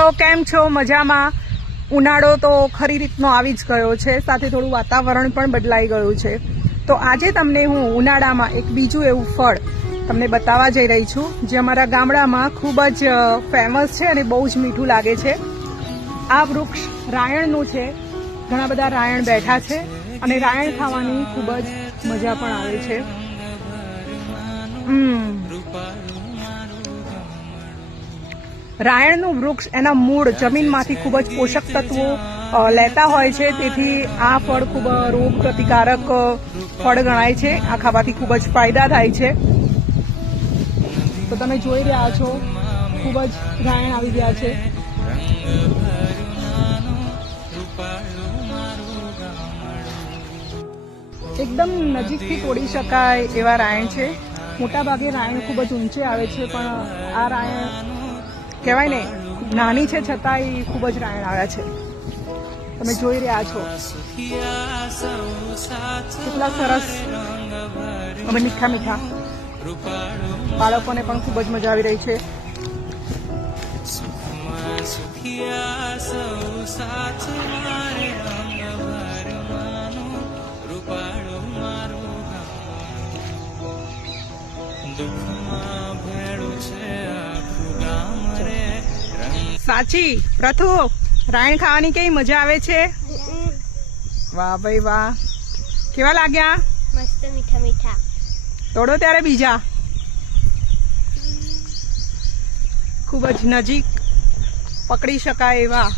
Hello કેમ છો? મજામાં? ઉનાળો તો ખરી રીતનો આવી જ ગયો છે. સાથે થોડું વાતાવરણ પણ બદલાઈ ગયું છે. તો આજે તમને હું ઉનાળામાં એક બીજું એવું ફળ તમને બતાવવા જઈ રહી છું, જે અમારા ગામડામાં ખૂબ જ ફેમસ છે અને બહુ જ મીઠું લાગે છે. આ વૃક્ષ રાયણનું છે. ઘણા બધા રાયણ બેઠા છે અને રાયણ ખાવાની ખૂબ જ મજા પણ આવે છે. રાયણનું વૃક્ષ એના મૂળ જમીનમાંથી ખૂબ જ પોષક તત્વો લેતા હોય છે. તેથી આ ફળ ખૂબ રોગ પ્રતિકારક ફળ ગણાય છે. આ ખાવાથી ખૂબ જ ફાયદા થાય છે. તો તમે જોઈ રહ્યા છો, ખૂબ જ રાયણ આવી ગયા છે. એકદમ નજીકથી તોડી શકાય એવા રાયણ છે. મોટાભાગે રાયણ ખૂબ જ ઊંચે આવે છે, પણ આ રાયણ કહેવાય ને, નાની છે છતાંય ખૂબ જ રાયણ આવ્યા છે. તમે જોઈ રહ્યા છો. કેટલા સરસ. અમે મીઠા મીઠા. બાળકોને પણ ખૂબ જ મજા આવી રહી છે. સાથ મારે ગામ સાચી. પ્રથુ રાયણ ખાવાની કેવી મજા આવે છે? વાહ ભાઈ વાહ. કેવા લાગ્યા? મસ્ત મીઠા મીઠા. તોડો ત્યારે બીજા. ખૂબ જ નજીક પકડી શકાય એવા.